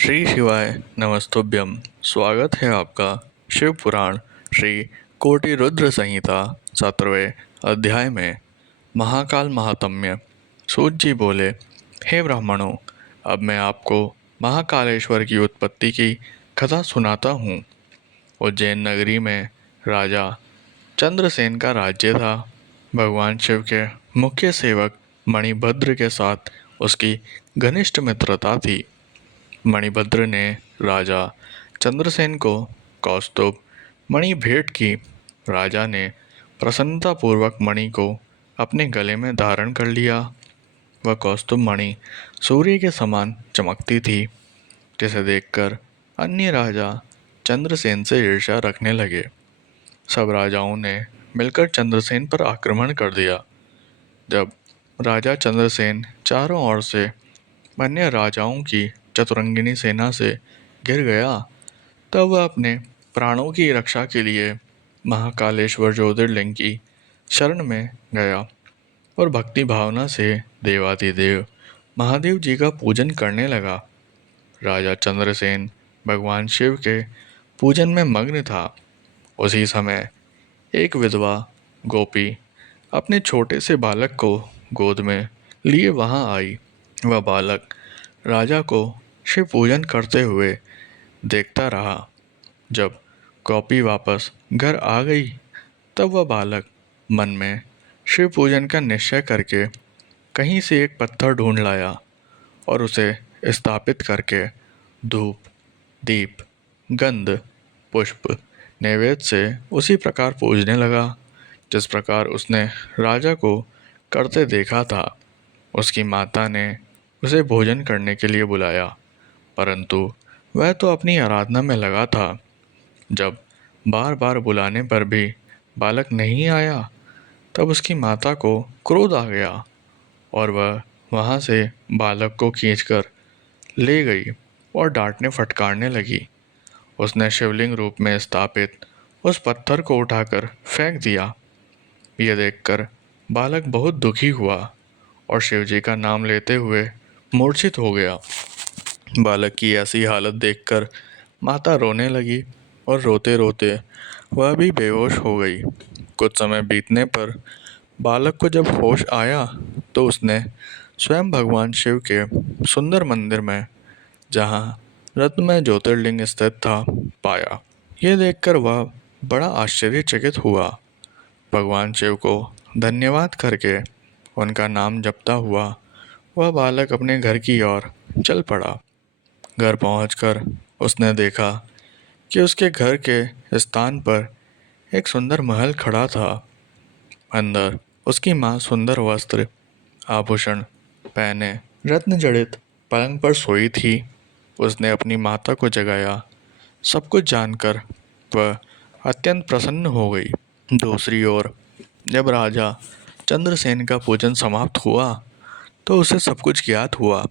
श्री शिवाय नमस्तुभ्यम। स्वागत है आपका शिव पुराण श्री कोटि रुद्र संहिता 17वें अध्याय में। महाकाल महात्म्य। सूत जी बोले, हे ब्राह्मणों, अब मैं आपको महाकालेश्वर की उत्पत्ति की कथा सुनाता हूँ। उज्जैन नगरी में राजा चंद्रसेन का राज्य था। भगवान शिव के मुख्य सेवक मणिभद्र के साथ उसकी घनिष्ठ मित्रता थी। मणिभद्र ने राजा चंद्रसेन को कौस्तुभ मणि भेंट की। राजा ने प्रसन्नतापूर्वक मणि को अपने गले में धारण कर लिया। वह कौस्तुभ मणि सूर्य के समान चमकती थी, जिसे देखकर अन्य राजा चंद्रसेन से ईर्ष्या रखने लगे। सब राजाओं ने मिलकर चंद्रसेन पर आक्रमण कर दिया। जब राजा चंद्रसेन चारों ओर से अन्य राजाओं की चतुरंगिनी सेना से घिर गया, तब वह अपने प्राणों की रक्षा के लिए महाकालेश्वर ज्योतिर्लिंग की शरण में गया और भक्ति भावना से देवाधिदेव महादेव जी का पूजन करने लगा। राजा चंद्रसेन भगवान शिव के पूजन में मग्न था। उसी समय एक विधवा गोपी अपने छोटे से बालक को गोद में लिए वहां आई। वह बालक राजा को शिव पूजन करते हुए देखता रहा। जब गोपी वापस घर आ गई, तब वह बालक मन में शिव पूजन का निश्चय करके कहीं से एक पत्थर ढूंढ लाया और उसे स्थापित करके धूप, दीप, गंध, पुष्प, नैवेद्य से उसी प्रकार पूजने लगा जिस प्रकार उसने राजा को करते देखा था। उसकी माता ने उसे भोजन करने के लिए बुलाया, परंतु वह तो अपनी आराधना में लगा था। जब बार बार बुलाने पर भी बालक नहीं आया, तब उसकी माता को क्रोध आ गया और वह वहां से बालक को खींचकर ले गई और डांटने फटकारने लगी। उसने शिवलिंग रूप में स्थापित उस पत्थर को उठाकर फेंक दिया। यह देखकर बालक बहुत दुखी हुआ और शिवजी का नाम लेते हुए मूर्छित हो गया। बालक की ऐसी हालत देखकर माता रोने लगी और रोते रोते वह भी बेहोश हो गई। कुछ समय बीतने पर बालक को जब होश आया, तो उसने स्वयं भगवान शिव के सुंदर मंदिर में, जहाँ रत्नमय ज्योतिर्लिंग स्थित था, पाया। यह देखकर वह बड़ा आश्चर्यचकित हुआ। भगवान शिव को धन्यवाद करके उनका नाम जपता हुआ वह बालक अपने घर की ओर चल पड़ा। घर पहुंचकर उसने देखा कि उसके घर के स्थान पर एक सुंदर महल खड़ा था। अंदर उसकी माँ सुंदर वस्त्र आभूषण पहने रत्न जड़ित पलंग पर सोई थी। उसने अपनी माता को जगाया। सब कुछ जानकर वह अत्यंत प्रसन्न हो गई। दूसरी ओर जब राजा चंद्रसेन का पूजन समाप्त हुआ, तो उसे सब कुछ ज्ञात हुआ।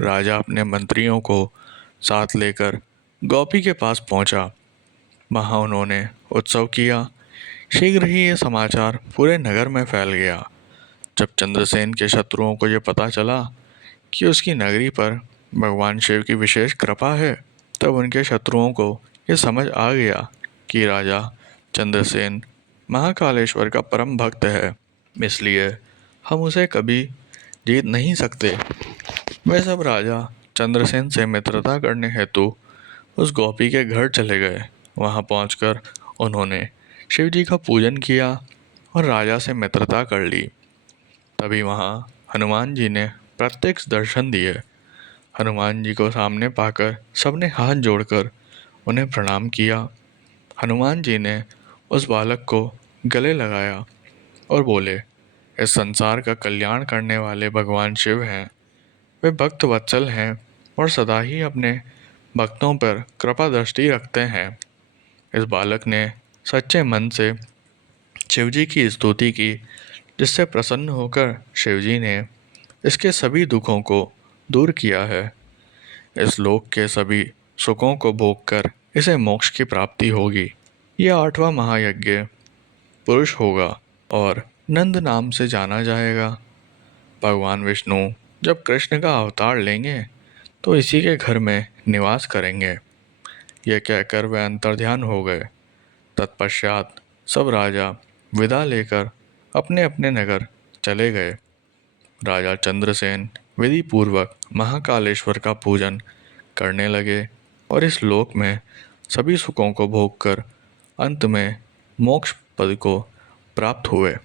राजा अपने मंत्रियों को साथ लेकर गोपी के पास पहुंचा। वहां उन्होंने उत्सव किया। शीघ्र ही ये समाचार पूरे नगर में फैल गया। जब चंद्रसेन के शत्रुओं को यह पता चला कि उसकी नगरी पर भगवान शिव की विशेष कृपा है, तब उनके शत्रुओं को यह समझ आ गया कि राजा चंद्रसेन महाकालेश्वर का परम भक्त है, इसलिए हम उसे कभी जीत नहीं सकते। वे सब राजा चंद्रसेन से मित्रता करने हेतु उस गोपी के घर चले गए। वहां पहुंचकर उन्होंने शिवजी का पूजन किया और राजा से मित्रता कर ली। तभी वहां हनुमान जी ने प्रत्यक्ष दर्शन दिए। हनुमान जी को सामने पाकर सबने हाथ जोड़कर उन्हें प्रणाम किया। हनुमान जी ने उस बालक को गले लगाया और बोले, इस संसार का कल्याण करने वाले भगवान शिव हैं। वे भक्त वत्सल हैं और सदा ही अपने भक्तों पर कृपा दृष्टि रखते हैं। इस बालक ने सच्चे मन से शिवजी की स्तुति की, जिससे प्रसन्न होकर शिवजी ने इसके सभी दुखों को दूर किया है। इस लोक के सभी सुखों को भोगकर इसे मोक्ष की प्राप्ति होगी। यह 8वां महायज्ञ पुरुष होगा और नंद नाम से जाना जाएगा। भगवान विष्णु जब कृष्ण का अवतार लेंगे, तो इसी के घर में निवास करेंगे। यह कहकर वे अंतर्ध्यान हो गए। तत्पश्चात सब राजा विदा लेकर अपने अपने नगर चले गए। राजा चंद्रसेन विधि पूर्वक महाकालेश्वर का पूजन करने लगे और इस लोक में सभी सुखों को भोग कर अंत में मोक्ष पद को प्राप्त हुए।